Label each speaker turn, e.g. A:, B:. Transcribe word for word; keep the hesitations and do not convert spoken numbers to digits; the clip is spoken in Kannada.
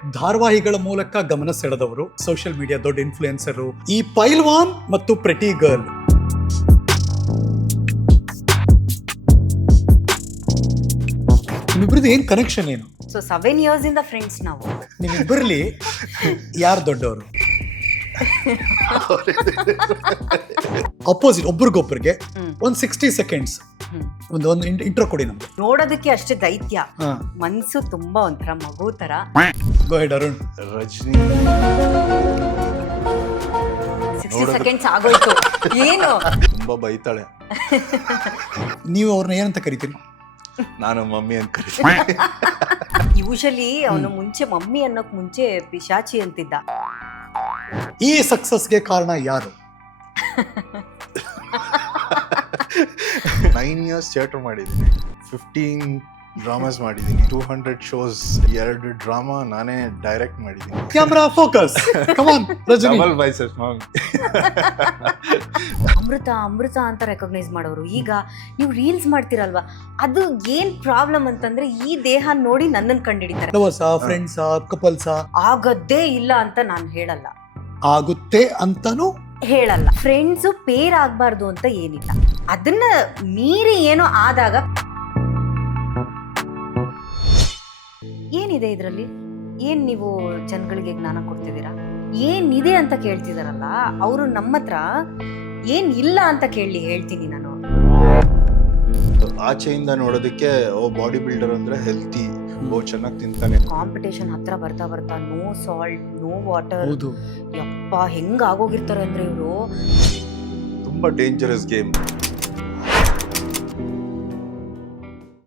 A: ಧಾರಾವಾಹಿಗಳ ಮೂಲಕ ಗಮನ ಸೆಳೆದವರು, ಸೋಷಿಯಲ್ ಮೀಡಿಯಾ ದೊಡ್ಡ ಇನ್ಫ್ಲೂಯೆನ್ಸರು. ಈ ಪೈಲ್ವಾನ್ ಮತ್ತು ಪ್ರೆಟಿ ಗರ್ಲ್ ನಿಮ್ಮಿಬ್ರದ್ದು ಏನ್ ಕನೆಕ್ಷನ್ ಏನು?
B: ಸೊ ಸೆವೆನ್ ಇಯರ್ಸ್ ಇಂದ ಫ್ರೆಂಡ್ಸ್ ನಾವು.
A: ನಿಮ್ಮಿಬ್ಬರಲ್ಲಿ ಯಾರು ದೊಡ್ಡವರು? ಅಪೋಸಿಟ್, ಒಬ್ರಿಗೊಬ್ರಿಗೆ ಒಂದ್ ಸಿಕ್ಸ್ಟಿ ಸೆಕೆಂಡ್ಸ್ ಒಂದು ಒಂದು ಇಂಟ್ರೋ ಕೊಡಿ ನಮ್ಗೆ.
B: ನೋಡೋದಕ್ಕೆ ಅಷ್ಟೇ ದೈತ್ಯ, ಮನ್ಸು ತುಂಬಾ ಒಂಥರ ಮಗು ತರ.
A: Go ahead Arun.
C: Rajani
B: sixty seconds ಆಗೋಯ್ತು. ಏನು
C: ತುಂಬಾ ಬೈತಾಳೆ.
A: ನೀವು ಅವ್ರನ್ನ ಏನಂತ ಕರಿತೀರಿ?
C: ನಾನು ಮಮ್ಮಿ ಅಂತ ಕರಿತೀನಿ.
B: ಯೂಶಲಿ ಅವನು ಮುಂಚೆ ಮಮ್ಮಿ ಅನ್ನೋಕ್ ಮುಂಚೆ ಪಿಶಾಚಿ ಅಂತಿದ್ದ.
A: ಈ ಸಕ್ಸಸ್ಗೆ ಕಾರಣ ಯಾರು?
C: ನೈನ್ ಇಯರ್ಸ್ ಥಿಯೇಟರ್ ಮಾಡಿದ್ದೀನಿ, ಫಿಫ್ಟೀನ್ ಡ್ರಾಮಾಸ್ ಮಾಡಿದ್ದೀನಿ, ಟೂ ಹಂಡ್ರೆಡ್ ಶೋಸ್, ಎರಡು ಡ್ರಾಮಾ ನಾನೇ ಡೈರೆಕ್ಟ್ ಮಾಡಿದ್ದೀನಿ.
A: Camera focus, come on Rajani.
C: Double biceps mom.
B: Amrita Amrita ಅಂತ ರೆಕಗ್ನೈಸ್ ಮಾಡೋರು. ಈಗ ನೀವು ರೀಲ್ಸ್ ಮಾಡ್ತಿರಲ್ವಾ, ಅದು ಏನ್ ಪ್ರಾಬ್ಲಮ್ ಅಂತಂದ್ರೆ ಈ ದೇಹ ನೋಡಿ ನನ್ನನ್ನು ಕಂಡಿಡಿತಾರೆ.
A: ಲವರ್ಸಾ, ಫ್ರೆಂಡ್ಸಾ, ಕಪಲ್ಸಾ?
B: ಆಗದ್ದೇ ಇಲ್ಲ ಅಂತ ನಾನು ಹೇಳಲ್ಲ,
A: ಆಗುತ್ತೆ ಅಂತಾನು
B: ಹೇಳಲ್ಲ. ಫ್ರೆಂಡ್ಸು ಪೇರ್ ಆಗ್ಬಾರ್ದು ಅಂತ ಏನಿಲ್ಲ, ಅದನ್ನ ಮೀರಿ ಏನೋ ಆದಾಗ ಏನಿದೆ ಇದರಲ್ಲಿ? ಏನ್ ನೀವು ಜನಗಳಿಗೆ ಜ್ಞಾನ ಕೊಡ್ತಿದ್ದೀರಾ? ಏನಿದೆ ಅಂತ ಕೇಳ್ತಿದಾರಲ್ಲ ಅವರು ನಮ್ಮ ಹತ್ರ ಏನ್ ಇಲ್ಲ ಅಂತ ಕೇಳಿ ಹೇಳ್ತೀನಿ ನಾನು.
C: ಆಚೆಯಿಂದ ನೋಡೋದಕ್ಕೆ ಓ ಬಾಡಿ ಬಿಲ್ಡರ್ ಅಂದ್ರೆ ಹೆಲ್ತಿ, ಓ ಚೆನ್ನಾಗಿ ತಿಂತಾನೆ.
B: ಕಾಂಪಿಟೇಷನ್ ಹತ್ರ ಬರ್ತಾ ಬರ್ತಾ ನೋ ಸಾಲ್ಟ್, ನೋ ವಾಟರ್.
A: ಹೌದು.
B: ಯಪ್ಪ ಹೆಂಗ್ ಆಗೋಗಿರ್ತಾರೆ ಅಂದ್ರೆ ಇವರು.
C: ತುಂಬಾ ಡೇಂಜರಸ್ ಗೇಮ್.